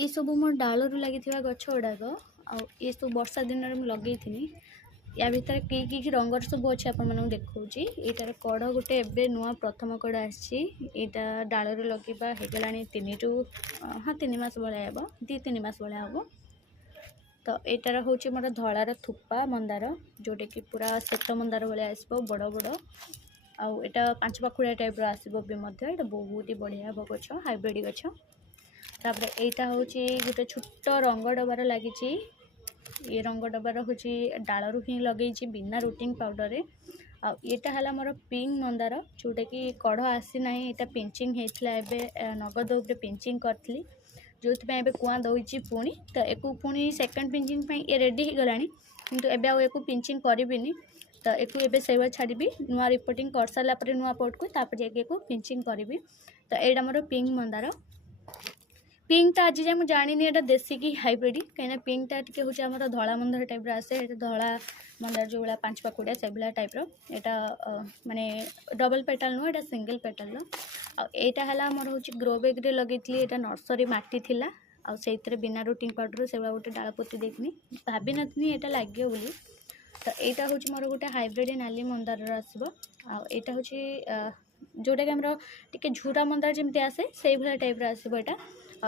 ये सब मोर डालू लगी गछ गुड़ाक ये सब वर्षा दिन में लगे या भितर कि रंगर सब अच्छे आपको देखा यार कड़ गोटे एवं नुआ प्रथम कड़ आटा डालू लगेगा होगला 3 टू हाँ 3 मास भाया हम 2-3 मास भाया हम। तो यार हूँ मोर धलार थुपा मंदार जोटा कि पूरा सेट मंदार भाया आसो बड़ बड़ आटा 5 पाखुड़िया टाइप आसो भी बहुत ही बढ़िया हम गछ हाइब्रिड गछ। तापर एटा हूँ गोटे छोट रंग डबार लगी ये रंग डबार हूँ डालू ही लगे बिना रूटिंग पाउडर आटा है मोर पिंक मंदार जोटा कि कढ़ आसी ना यहाँ पिंचिंग होता है नगद उपरे पिंचिंग करी जो कुआ दौची पुणी तो एक पुणी सेकेंड पिंचिंग ये रेडी हो गला किंतु एबे एक पिंचिंग करी तो एक से छाड़ी नुआ रिपोर्टिंग कर सारापर नुआ पोर्ट को तापर जाके पिंचिंग करी। तो यहाँ मोर पिंक मंदार पिंक टा आज जाए मुझे जानी एटा देसी कि हाइब्रिड कहीं पिंक टा टी हूँ आम धला मंदार टाइप आसे धला मंदार जो भाया 5 पाखुड़िया से भाया टाइप यहाँ माने डबल पेटाल नुह यहाँ सिंगल पेटाल आटा है मोर हूँ ग्रो बैग रे लगे ये नर्सरी मट्टी थी से बिना रूटिंग पाउडर से गोटे डाल पोती देखनी भाभी नी यहाँ लगे बोली। तो यहाँ हूँ मोर गोटे हाइब्रिड नाली मंदार आसो यहाँ हूँ जोटा कि आम टे झुरा मंदार जमी आसे से भाया टाइप आसो यहाँ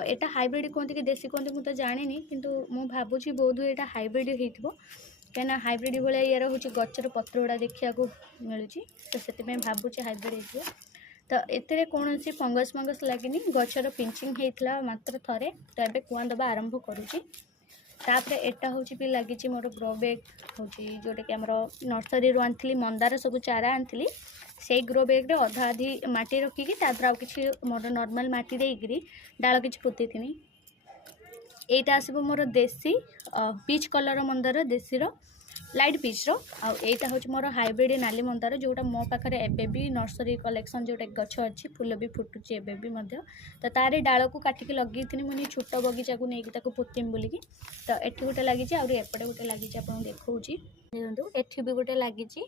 एटा हाइब्रिड कहते कि देसी कहते मुझे जानी किंतु मु भावुँ बहुत यहाँ हाइब्रिड हो कहीं हाइब्रिड भाया यार हूँ गचर पत्र गुड़ा देखा मिलूँ तो से भावुँ हाइब्रिड हो। तो ये कौन फंगस फंगस लगे गचर पिंचिंग होता मात्र थे तो ये कुआ दबा आरंभ करुँची। तापर एटा हूँ भी लगी मोर ग्रो बैग हूँ जोटा कि आम नर्सरी आनी मंदार सब चारा आनी से ग्रो बैग रे अधा अधी माटी रखिकी तापर कि मोर नॉर्मल माटी देकरी डाल कि पोती थी यहाँ आसब मोर देसी पीच कलर मंदार देसी लाइट पीच यहाँ हूँ मोर हाइब्रिड नाली मंदार जोटा मो पाखे एबी नर्सरी कलेक्शन जोटा गछ अच्छी फूल भी फुटुची एबी तो तारी डाल को काटिकी लगे थी मुझे छोट बगीचा को लेकिन पोतीम बोलिकी। तो एटी गोटे लगी एपटे गोटे लगी आपको देखा देखो एटी भी गोटे लगी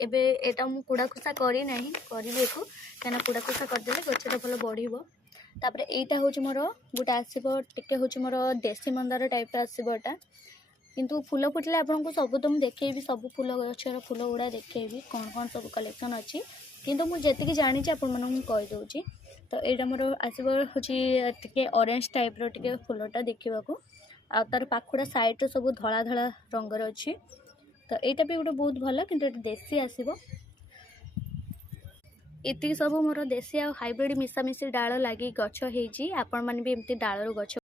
एबे एटा मु कुड़ा खुसा करी नाही करी देखो कना कुड़ा खुसा कर देले गछटा भलो बढ़िबो। तापर एटा होची मोर गोटे आसीबो टिके होची मोर देसी मंदार टाइप आसीबो एटा किंतु फूल फुटले आपन को सब तो मु देखेबी सब फूल गछर फूल उडा देखेबी कोन कोन सब कलेक्शन अछि किंतु मु जेतिकी जानि छि आपन मन कहि दोछि। तो एटा मोर आसीबो होची टिके ऑरेंज टाइप रो टिके फूलटा देखिबा को आ तार पाखुडा साइड रो सब धळा धळा रंगर अछि। तो यहाँ भी गोटे बहुत भल कि देसी आसो ये सब मोर देसी आ हाइब्रिड मिशामिशी डाल लगी गछ होती आपण मैंने भी एमती डालर गछ